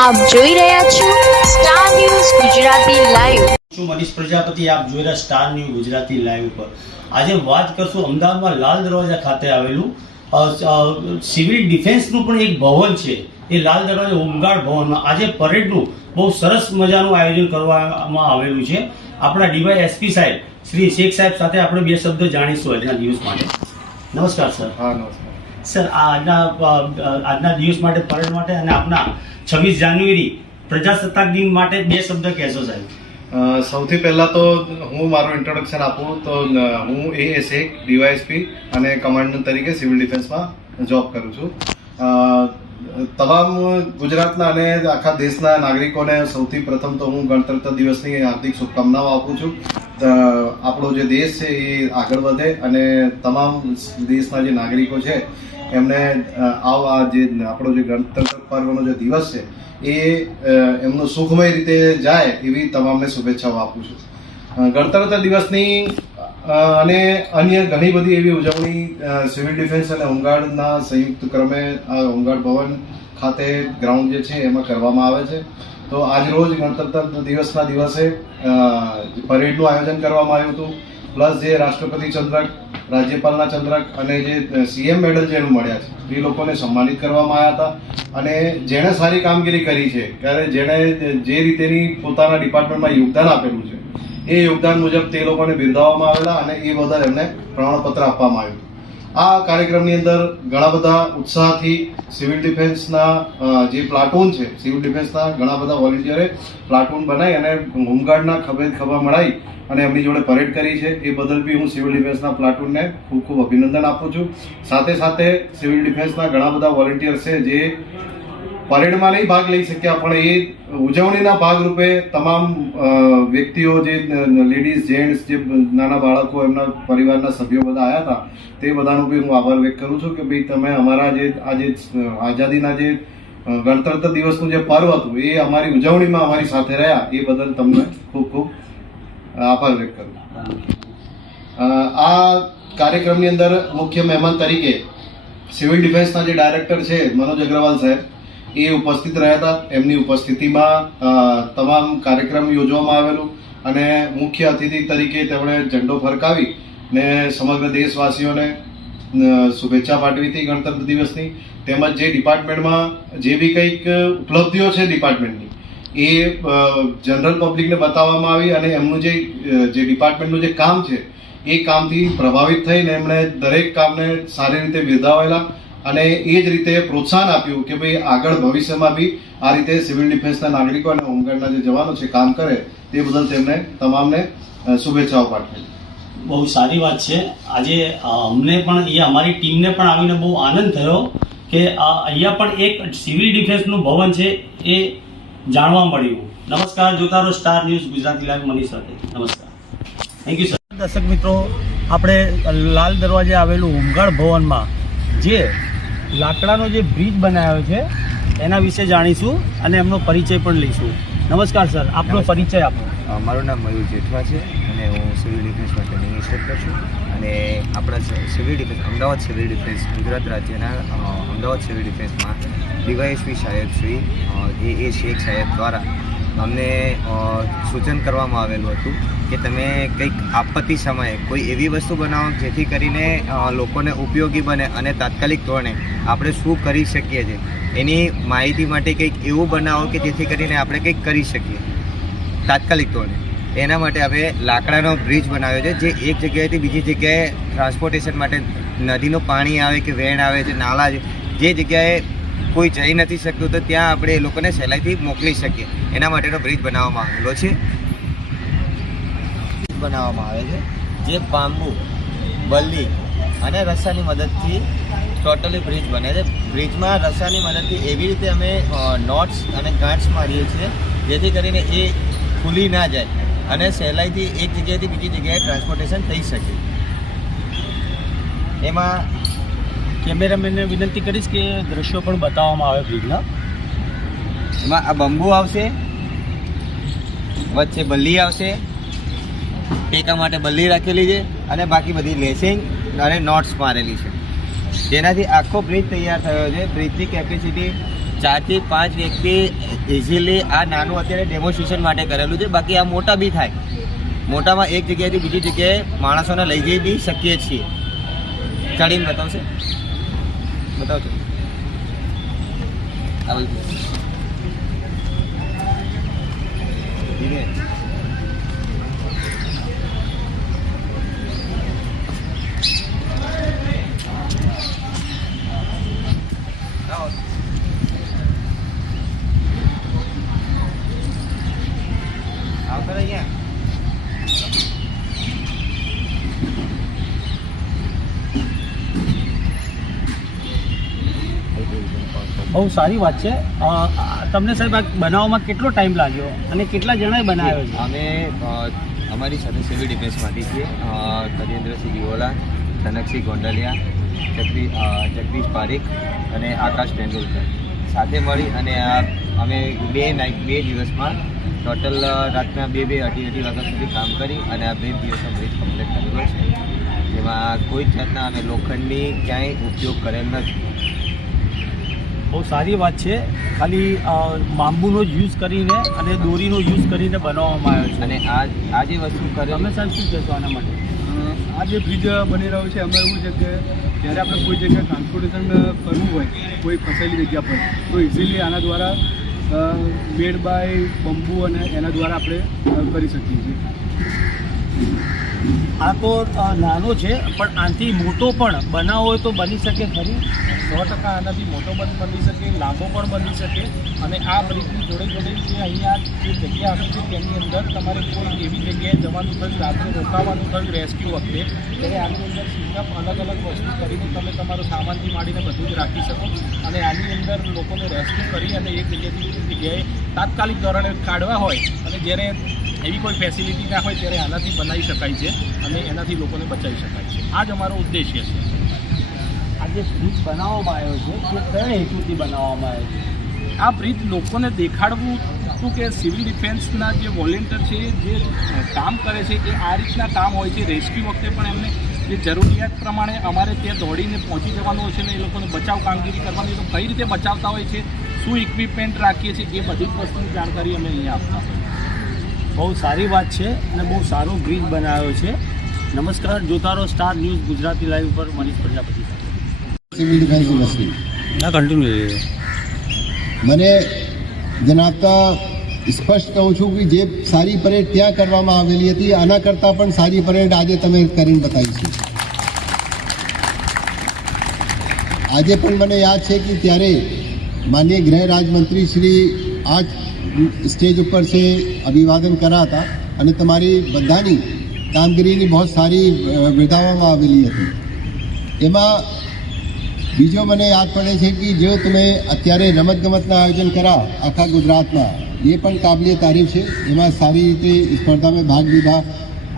આપ જોઈ રહ્યા છો સ્ટાર ન્યૂઝ ગુજરાતી લાઈવ છું મનીષ પ્રજાપતિ આપ જોઈ રહ્યા સ્ટાર ન્યૂઝ ગુજરાતી લાઈવ પર આજે વાત કરશું અમદાવાદમાં લાલ દરવાજા ખાતે આવેલું સિવિલ ડિફેન્સનું પણ એક ભવન છે. એ લાલ દરવાજા હોમગાર્ડ ભવનમાં. આજે પરેડનું બહુ સરસ મજાનું આયોજન કરવામાં આવેલું છે. આપણા ડીવાય એસપી સાહેબ શ્રી શેખ સાહેબ સાથે આપણે બે શબ્દ જાણીશું આજના દિવસ માટે. નમસ્કાર સર. હા નમસ્કાર. સર, આ આજના આજના દિવસ માટે, પરેડ માટે અને આપના છવ્વીસ જાન્યુઆરી પ્રજાસત્તાક દિન માટે બે શબ્દ કહેશો સાહેબ. સૌથી પહેલાં તો હું મારું ઇન્ટ્રોડક્શન આપું, તો હું એ એસ એક ડીવાયએસપી અને કમાન્ડર તરીકે સિવિલ ડિફેન્સમાં જોબ કરું છું. તમામ ગુજરાતના અને આખા દેશના નાગરિકોને સૌથી પ્રથમ તો હું ગણતંત્ર દિવસની હાર્દિક શુભકામનાઓ આપું છું. આપણો જે દેશ છે એ આગળ વધે અને તમામ દેશના જે નાગરિકો છે, એમને આવા જે આપણો જે ગણતંત્ર પર્વનો જે દિવસ છે, એ એમનું સુખમય રીતે જાય એવી તમામને શુભેચ્છાઓ આપું છું. ગણતંત્ર દિવસની અને અન્ય ઘણી બધી એવી ઉજવણી સિવિલ ડિફેન્સ અને હોમગાર્ડના સંયુક્ત ક્રમે આ હોમગાર્ડ ભવન ખાતે ગ્રાઉન્ડ જે છે એમાં કરવામાં આવે છે. તો આજ રોજ ગણતંત્ર દિવસના દિવસે પરેડનું આયોજન કરવામાં આવ્યું હતું. પ્લસ જે રાષ્ટ્રપતિ ચંદ્રક, રાજ્યપાલના ચંદ્રક અને જે સીએમ મેડલ જેનું મળ્યા છે. એ લોકોને સન્માનિત કરવામાં આવ્યા હતા. અને જેણે સારી કામગીરી કરી છે, ત્યારે જેણે જે રીતેની પોતાના ડિપાર્ટમેન્ટમાં યોગદાન આપેલું છે, એ યોગદાન મુજબ તે લોકોને બિરદાવવામાં આવેલા અને એ બદલ એમને પ્રમાણપત્ર આપવામાં આવ્યું. આ કાર્યક્રમની અંદર ઘણા બધા ઉત્સાહથી સિવિલ ડિફેન્સના જે પ્લાટૂન છે, સિવિલ ડિફેન્સના ઘણા બધા વોલેન્ટિયરે પ્લાટૂન બનાવી અને હોમગાર્ડના ખભે ખભા મળાઈ અને એમની જોડે પરેડ કરી છે. એ બદલ બી હું સિવિલ ડિફેન્સના પ્લાટૂનને ખૂબ ખૂબ અભિનંદન આપું છું. સાથે સાથે સિવિલ ડિફેન્સના ઘણા બધા વોલેન્ટિયર્સ છે જે પરેડમાં નહીં ભાગ લઈ શક્યા, પણ એ ઉજવણીના ભાગરૂપે તમામ વ્યક્તિઓ જે લેડીઝ જેન્ટ્સ જે નાના બાળકો, એમના પરિવારના સભ્યો બધા આવ્યા હતા, તે બધાનો બી હું આભાર વ્યક્ત કરું છું કે ભાઈ તમે અમારા જે આજે આઝાદીના જે ગણતંત્ર દિવસનું જે પર્વ હતું, એ અમારી ઉજવણીમાં અમારી સાથે રહ્યા, એ બદલ તમને ખૂબ ખૂબ આભાર વ્યક્ત કરું આ કાર્યક્રમની અંદર મુખ્ય મહેમાન તરીકે સિવિલ ડિફેન્સના જે ડાયરેક્ટર છે, મનોજ અગ્રવાલ સાહેબ એ ઉપસ્થિત રહ્યા હતા એમની ઉપસ્થિતિમાં તમામ કાર્યક્રમ યોજવામાં આવેલું અને મુખ્ય અતિથિ તરીકે તેમણે ઝંડો ફરકાવી ને સમગ્ર દેશવાસીઓને શુભેચ્છા પાઠવી હતી ગણતંત્ર દિવસની. તેમજ જે ડિપાર્ટમેન્ટમાં જે બી કંઈક ઉપલબ્ધિઓ છે ડિપાર્ટમેન્ટની, એ જનરલ પબ્લિકને બતાવવામાં આવી અને એમનું જે જે ડિપાર્ટમેન્ટનું જે કામ છે, એ કામથી પ્રભાવિત થઈને એમણે દરેક કામને સારી રીતે બિરદાવેલા અને એ જ રીતે પ્રોત્સાહન આપ્યું કે ભાઈ આગળ ભવિષ્યમાં બી આ રીતે સિવિલ ડિફેન્સના નાગરિકો અને હોમગાર્ડના જે જવાનો છે કામ કરે તે બદલ તેમને તમામને શુભેચ્છાઓ પાઠવી. બહુ સારી વાત છે. આજે અમને પણ અહીંયા અમારી ટીમને પણ આવીને બહુ આનંદ થયો કે આ અહીંયા પણ એક સિવિલ ડિફેન્સનું ભવન છે એ જાણવા મળ્યું. નમસ્કાર જોતા રહો star news Gujarati live money સાથે. નમસ્કાર. થેન્ક યુ સર દર્શક મિત્રો આપણે લાલ દરવાજે આવેલું હોમગાર્ડ ભવનમાં જે લાકડાનો જે બ્રિજ બનાવ્યો છે એના વિશે જાણીશું અને એમનો પરિચય પણ લઈશું. નમસ્કાર સર આપનો પરિચય આપો. મારું નામ મયુર જેઠવા છે અને હું સિવિલ ડિફેન્સમાં ટ્રેનિંગ ઇન્સ્ટ્રક્ટર છું. અને આપણા civil defence Ahmedabad civil defence Gujarat રાજ્યના અમદાવાદ સિવિલ ડિફેન્સમાં ડીવાયએસપી સાહેબ શ્રી એ એ શેખ સાહેબ દ્વારા અમને સૂચન કરવામાં આવેલું હતું કે તમે કંઈક આપત્તિ સમયે કોઈ એવી વસ્તુ બનાવો જેથી કરીને લોકોને ઉપયોગી બને અને તાત્કાલિક ધોરણે આપણે શું કરી શકીએ છીએ. એની માહિતી માટે કંઈક એવું બનાવો કે જેથી કરીને આપણે કંઈક કરી શકીએ. તાત્કાલિક ધોરણે. એના માટે આપણે લાકડાનો બ્રિજ બનાવ્યો છે, જે એક જગ્યાએથી બીજી જગ્યાએ ટ્રાન્સપોર્ટેશન માટે નદીનું પાણી આવે કે વેણ આવે છે નાલા છે, જે જગ્યાએ કોઈ જઈ નથી શકતું તો ત્યાં આપણે એ લોકોને સહેલાઈથી મોકલી શકીએ. એના માટેનો બ્રિજ બનાવવામાં આવેલો છે. બનાવવામાં આવે છે, જે બાંબુ, બલ્લી અને રસ્સાની મદદથી ટોટલી બ્રિજ બને છે. બ્રિજમાં રસ્સાની મદદથી એવી રીતે અમે નોટ્સ અને ગાંઠ્સ મારીએ છીએ, જેથી કરીને એ ખુલી ના જાય અને સહેલાઈથી એક જગ્યાએથી બીજી જગ્યાએ ટ્રાન્સપોર્ટેશન થઈ શકે. એમાં કેમેરામેનને વિનંતી કરીશ કે દ્રશ્યો પણ બતાવવામાં આવે બ્રિજના એમાં આ બંબુ આવશે, વચ્ચે બલ્લી આવશે, ટેકા માટે બલ્લી રાખેલી છે અને બાકી બધી લેસિંગ અને નોટ્સ મારેલી છે. જેનાથી આખો બ્રિજ તૈયાર થયો છે. બ્રિજની કેપેસિટી ચારથી પાંચ વ્યક્તિ ઇઝીલી આ નાનું અત્યારે ડેમોન્સ્ટ્રેશન માટે કરેલું છે. બાકી આ મોટા બી થાય. મોટામાં એક જગ્યાએથી બીજી જગ્યાએ માણસોને લઈ જઈ બી શકીએ છીએ. ચડીને બતાવશે. બતાવજો આ બાજુ. ધીરે. આવો. આવતા રહી ગયા બહુ સારી વાત છે. તમને સાહેબ આ બનાવવામાં કેટલો ટાઈમ લાગ્યો અને કેટલા જણાએ બનાવ્યો છે? અમે અમારી સાથે સિવિલ ડિફેન્સમાંથી છીએ ગજેન્દ્રસિંહ દિયોલા કનકસિંહ ગોંડલિયા, જગદી જગદીશ પારીખ અને આકાશ તેંડુલકર. સાથે મળી અને આ અમે બે નાઇટ, બે દિવસમાં ટોટલ રાતના બે બે, અઢી અઢી વાગ્યા સુધી કામ કરી અને આ બે દિવસમાં બ્રિજ કમ્પ્લીટ કરેલો છે. જેમાં કોઈ જ જાતના અમે લોખંડની ક્યાંય ઉપયોગ કરેલ નથી. બહુ સારી વાત છે. ખાલી બાંબુનો જ યુઝ કરીને અને દોરીનો યુઝ કરીને બનાવવામાં આવ્યો છે. અને આ આ જે વસ્તુ કરે અમે સાહેબ શું કહેશો આના માટે? આ જે બ્રિજ બની રહ્યો છે એમાં એવું છે કે જ્યારે આપણે કોઈ જગ્યાએ ટ્રાન્સપોર્ટેશન કરવું હોય કોઈ ફસાયેલી જગ્યા પર તો ઇઝીલી આના દ્વારા મેડ બાય બંબુ અને એના દ્વારા આપણે કરી શકીએ છીએ. આ તો નાનો છે, પણ આનાથી મોટો પણ. બનાવો હોય તો બની શકે ખરી. સો ટકા આનાથી મોટો પણ બની શકે, લાંબો પણ બની શકે. અને આ બ્રિજની જોડે જોડે જે અહીંયા જે જગ્યા આવે છે તેની અંદર તમારે કોઈ એવી જગ્યાએ જવાનું થયું, રાત્રે રોકાવાનું થયું રેસ્ક્યુ વખતે, ત્યારે આની અંદર સિસ્ટમ અલગ અલગ વસ્તુ કરીને તમે તમારો સામાનથી માંડીને બધું જ રાખી શકો. અને આની અંદર લોકોને રેસ્ક્યુ કરી અને એક જગ્યાથી જગ્યાએ તાત્કાલિક ધોરણે કાઢવા હોય અને જ્યારે એવી કોઈ ફેસિલિટી ના હોય ત્યારે આનાથી બનાવી શકાય છે અને એનાથી લોકોને બચાવી શકાય છે. આ જ અમારો ઉદ્દેશ્ય છે. આ જે બ્રિજ બનાવવામાં આવ્યો છે તે કયા હેતુથી બનાવવામાં આવ્યો છે? આ બ્રિજ લોકોને દેખાડવું શું કે સિવિલ ડિફેન્સના જે વોલેન્ટિયર છે જે કામ કરે છે એ આ રીતના કામ હોય છે. રેસ્ક્યુ વખતે પણ એમને જે જરૂરિયાત પ્રમાણે અમારે ત્યાં દોડીને પહોંચી જવાનું હોય છે ને એ લોકોને બચાવ કામગીરી કરવાની તો કઈ રીતે બચાવતા હોય છે શું ઇક્વિપમેન્ટ રાખીએ છીએ એ બધી જ વસ્તુની જાણકારી અમે અહીંયા આપતા બહુ સારી વાત છે અને બહુ સારો બ્રિજ બનાવ્યો છે. નમસ્કાર જોતા રહો સ્ટાર ન્યૂઝ ગુજરાતી લાઈવ પર મનીષ પ્રજાપતિ. ના કન્ટિન્યુ મને જણાવતા સ્પષ્ટ કહું છું કે જે સારી પરેડ ત્યાં કરવામાં આવેલી હતી આના કરતાં પણ સારી પરેડ આજે તમે કરીને બતાવી છે. આજે પણ મને યાદ છે કે ત્યારે માનનીય ગૃહ રાજમંત્રી શ્રી આ જ સ્ટેજ ઉપર છે, અભિવાદન કર્યા હતા અને તમારી બધાની કામગીરીની બહુ સારી બિરદાવવામાં આવેલી હતી. એમાં બીજો મને યાદ પડે છે કે જો તમે અત્યારે રમતગમતના આયોજન કરા આખા ગુજરાતમાં, એ પણ કાબલિય તારીફ છે. એમાં સારી રીતે સ્પર્ધામાં ભાગ લીધા.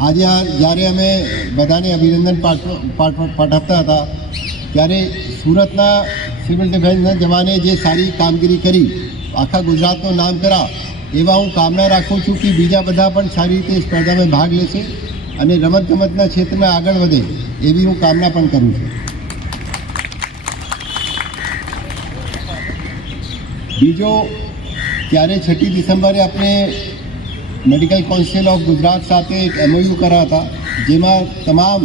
આજે જ્યારે અમે બધાને અભિનંદન પાઠવ- પાઠવ- પાઠવતા હતા, ત્યારે સુરતના સિવિલ ડિફેન્સના જવાને જે સારી કામગીરી કરી આખા ગુજરાતનું નામ કરા એવા હું કામના રાખું છું કે બીજા બધા પણ સારી રીતે સ્પર્ધામાં ભાગ લેશે અને રમતગમતના ક્ષેત્રમાં આગળ વધે એવી હું કામના પણ કરું છું. બીજો, ત્યારે છઠ્ઠી ડિસેમ્બરે આપણે મેડિકલ કાઉન્સિલ ઓફ ગુજરાત સાથે એક એમઓયુ કર્યા હતા જેમાં તમામ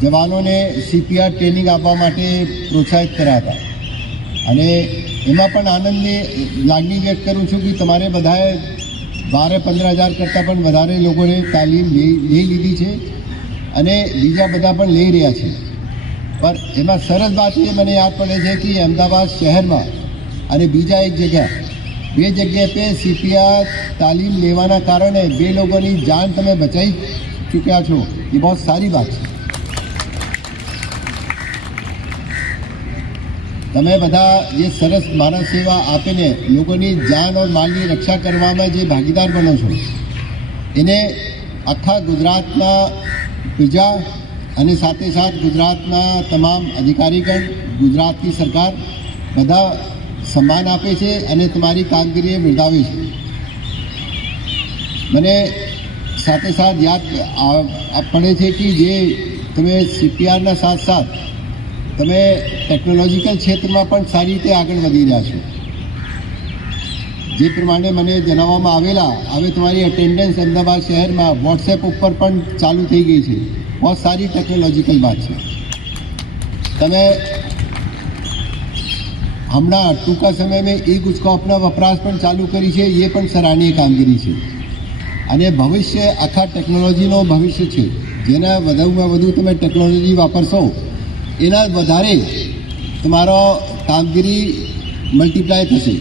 જવાનોને સીપીઆર ટ્રેનિંગ આપવા માટે પ્રોત્સાહિત કર્યા હતા અને એમાં પણ આનંદની લાગણી વ્યક્ત કરું છું કે તમારે બધાએ બારે પંદર હજાર કરતાં પણ વધારે લોકોને તાલીમ લઈ લીધી છે અને બીજા બધા પણ લઈ રહ્યા છે. પણ એમાં સરસ વાત એ મને યાદ પડે છે કે અમદાવાદ શહેરમાં અને બીજા એક જગ્યા, બે જગ્યાએ પે સીપીઆર તાલીમ લેવાના કારણે બે લોકોની જાન તમે બચાવી ચૂક્યા છો. એ બહુ સારી વાત છે. તમે બધા જે સરસ માનવ સેવા આપીને લોકોની જાન ઓર માલની રક્ષા કરવામાં જે ભાગીદાર બનો છો, એને આખા ગુજરાતના પ્રજા અને સાથે સાથ ગુજરાતના તમામ અધિકારીગણ, ગુજરાતની સરકાર બધા સન્માન આપે છે અને તમારી કામગીરીએ બિરદાવે છે. મને સાથે સાથ યાદ પડે છે કે જે તમે સીપીઆરના સાથ સાથ તમે ટેકનોલોજીકલ ક્ષેત્રમાં પણ સારી રીતે આગળ વધી રહ્યા છો. જે પ્રમાણે મને જણાવવામાં આવેલા, હવે તમારી અટેન્ડન્સ અમદાવાદ શહેરમાં વોટ્સએપ ઉપર પણ ચાલુ થઈ ગઈ છે. બહુ સારી ટેકનોલોજીકલ વાત છે. તમે હમણાં ટૂંકા સમયમાં ઈ ગુજકોપના વપરાશ પણ ચાલુ કરી છે, એ પણ સરાહનીય કામગીરી છે. અને ભવિષ્ય આખા ટેકનોલોજીનો ભવિષ્ય છે. જેના વધુમાં વધુ તમે ટેકનોલોજી વાપરશો એના વધારે તમારો કામગીરી મલ્ટીપ્લાય થશે.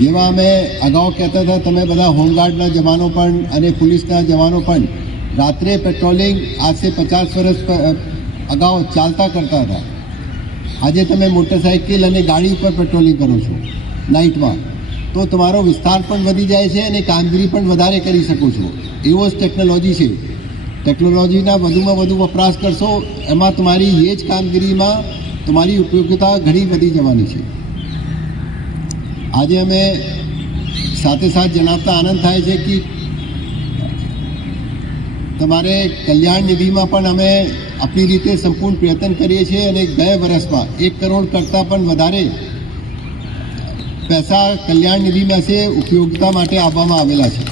જેવા અમે અગાઉ કહેતા હતા, તમે બધા હોમગાર્ડના જવાનો પણ અને પોલીસના જવાનો પણ રાત્રે પેટ્રોલિંગ આજથી પચાસ વર્ષ અગાઉ ચાલતા કરતા હતા. આજે તમે મોટરસાઇકલ અને ગાડી ઉપર પેટ્રોલિંગ કરો છો નાઇટમાં તો તમારો વિસ્તાર પણ વધી જાય છે અને કામગીરી પણ વધારે કરી શકો છો. એવો જ ટેકનોલોજી છે. ટેકનોલોજીના વધુમાં વધુ વપરાશ કરશો, એમાં તમારી એ જ કામગીરીમાં તમારી ઉપયોગિતા ઘણી વધી જવાની છે. આજે અમે સાથે સાથ જણાવતા આનંદ થાય છે કે તમારે કલ્યાણ નિધિમાં પણ અમે આપણી રીતે સંપૂર્ણ પ્રયત્ન કરીએ છીએ અને ગયા વર્ષમાં એક કરોડ કરતાં પણ વધારે પૈસા કલ્યાણ નિધિમાં છે ઉપયોગિતા માટે આપવામાં આવેલા છે.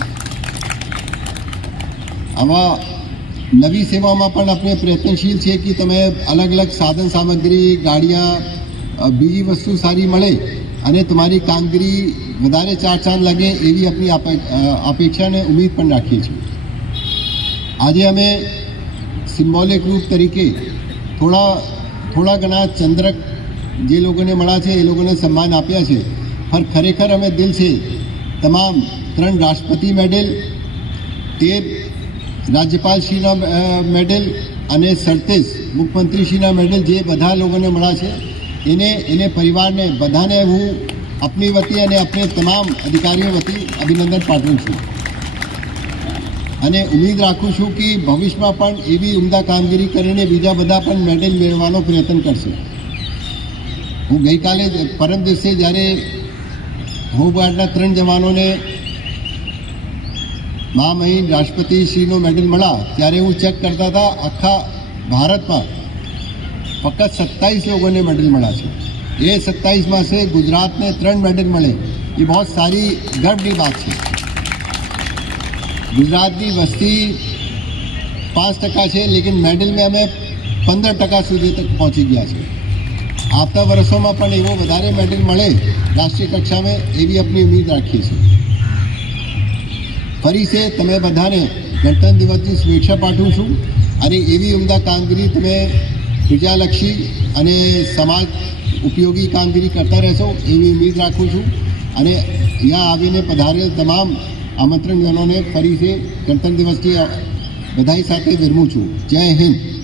આમાં નવી સેવામાં પણ આપણે પ્રયત્નશીલ છે કે તમે અલગ અલગ સાધન સામગ્રી, ગાડિયા બીજી વસ્તુ સારી મળે અને તમારી કામગીરી વધારે ચાર ચાંદ લાગે એવી આપણી અપેક્ષા અને ઉમેદ પણ રાખીએ છીએ. આજે અમે સિમ્બોલિક રૂપ તરીકે થોડા થોડા ઘણા ચંદ્રક જે લોકોને મળ્યા છે એ લોકોને સન્માન આપ્યા છે. પણ ખરેખર અમે દિલથી તમામ ત્રણ રાષ્ટ્રપતિ મેડલ તેર રાજ્યપાલશ્રીના મેડલ અને સરતેજ મુખ્યમંત્રીશ્રીના મેડલ જે બધા લોકોને મળ્યા છે, એને એને પરિવારને, બધાને હું આપની વતી અને આપણે તમામ અધિકારીઓ વતી અભિનંદન પાઠવું છું. અને ઉમ્મીદ રાખું છું કે ભવિષ્યમાં પણ એવી ઉમદા કામગીરી કરીને બીજા બધા પણ મેડલ મેળવવાનો પ્રયત્ન કરશે. હું ગઈકાલે પરમ દિવસે જ્યારે હોમગાર્ડના ત્રણ જવાનોને મહામહિમ રાષ્ટ્રપતિશ્રીનો મેડલ મળ્યા ત્યારે હું ચેક કરતા હતા આખા ભારતમાં ફક્ત સત્તાવીસ લોકોને મેડલ મળ્યા છે એ સત્તાવીસમાં છે ગુજરાતને ત્રણ મેડલ મળે એ બહુ સારી ગર્વની વાત છે ગુજરાતની વસ્તી પાંચ ટકા છે લેકિન મેડલમાં અમે પંદર ટકા સુધી તક પહોંચી ગયા છે આવતા વર્ષોમાં પણ એવો વધારે મેડલ મળે રાષ્ટ્રીય કક્ષામાં એવી આપણી ઉમ્મીદ રાખીએ છીએ ફરી છે તમે બધાને ગણતંત્ર દિવસની શુભેચ્છા પાઠવું છું. અને એવી ઉમદા કામગીરી તમે પ્રજાલક્ષી અને સમાજ ઉપયોગી કામગીરી કરતા રહેશો એવી ઉમ્મીદ રાખું છું. અને અહીંયા આવીને પધારેલ તમામ આમંત્રણજનોને ફરી છે ગણતંત્ર દિવસની બધાઈ સાથે વિરમું છું. જય હિન્દ.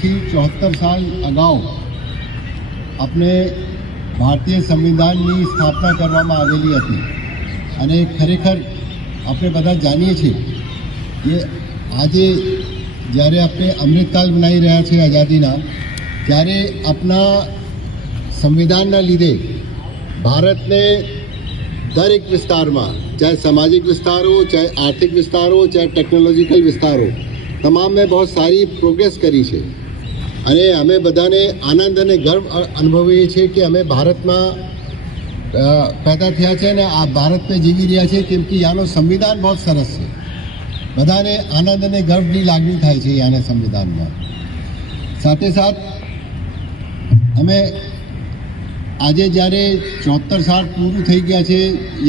થી ચોહત્તર સાલ અગાઉ આપણે ભારતીય સંવિધાનની સ્થાપના કરવામાં આવેલી હતી. અને ખરેખર આપણે બધા જાણીએ છીએ કે આજે જ્યારે આપણે અમૃતકાલ મનાવી રહ્યા છીએ આઝાદીના, ત્યારે આપણા સંવિધાનના લીધે ભારતને દરેક વિસ્તારમાં, ચાહે સામાજિક વિસ્તારો, ચાહે આર્થિક વિસ્તારો, ચાહે ટેકનોલોજીકલ વિસ્તારો તમામ મેં બહુ સારી પ્રોગ્રેસ કરી છે. અને અમે બધાને આનંદ અને ગર્વ અનુભવીએ છીએ કે અમે ભારતમાં પેદા થયા છે અને આ ભારતમાં જીવી રહ્યા છે કેમ કે યાનો સંવિધાન બહુ સરસ છે. બધાને આનંદ અને ગર્વની લાગણી થાય છે યાના સંવિધાનમાં. સાથે સાથ, અમે આજે જ્યારે ચોહત્તર સાલ પૂરું થઈ ગયા છે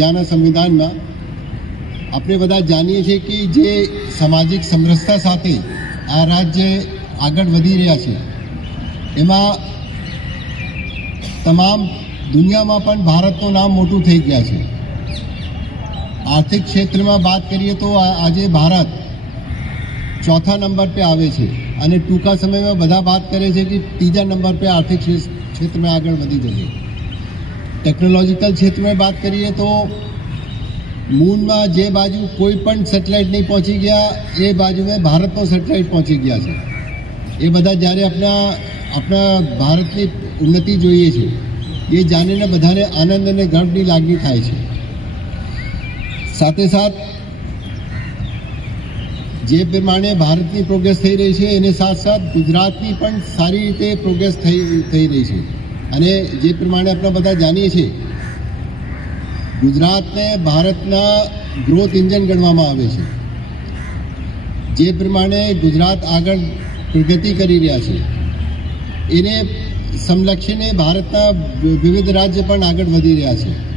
યાના સંવિધાનમાં, આપણે બધા જાણીએ છીએ કે જે સામાજિક સમરસતા સાથે આ રાજ્ય આગળ વધી રહ્યા છે. એમાં તમામ દુનિયામાં પણ ભારતનું નામ મોટું થઈ ગયા છે. આર્થિક ક્ષેત્રમાં વાત કરીએ તો આજે ભારત ચોથા નંબર પર આવે છે અને ટૂંકા સમયમાં બધા વાત કરે છે કે ત્રીજા નંબર પર આર્થિક ક્ષે- ક્ષેત્રમાં આગળ વધી જશે. ટેકનોલોજીકલ ક્ષેત્રમાં વાત કરીએ તો મૂનમાં જે બાજુ કોઈ પણ સેટેલાઇટ નહીં પહોંચી ગયા, એ બાજુમાં ભારતનો સેટેલાઇટ પહોંચી ગયા છે. એ બધા જ્યારે આપણા આપણા ભારતની ઉન્નતિ જોઈએ છે, એ જાણીને બધાને આનંદ અને ગર્વની લાગણી થાય છે. સાથે સાથ, જે પ્રમાણે ભારતની પ્રોગ્રેસ થઈ રહી છે, એની સાથ સાથ ગુજરાતની પણ સારી રીતે પ્રોગ્રેસ થઈ થઈ રહી છે. અને જે પ્રમાણે આપણે બધા જાણીએ છીએ, ગુજરાતને ભારતના ગ્રોથ ઇન્જિન ગણવામાં આવે છે. જે પ્રમાણે ગુજરાત આગળ પ્રગતિ કરી રહ્યા છે. એને સમલક્ષીને ભારતના વિવિધ રાજ્ય પણ આગળ વધી રહ્યા છે.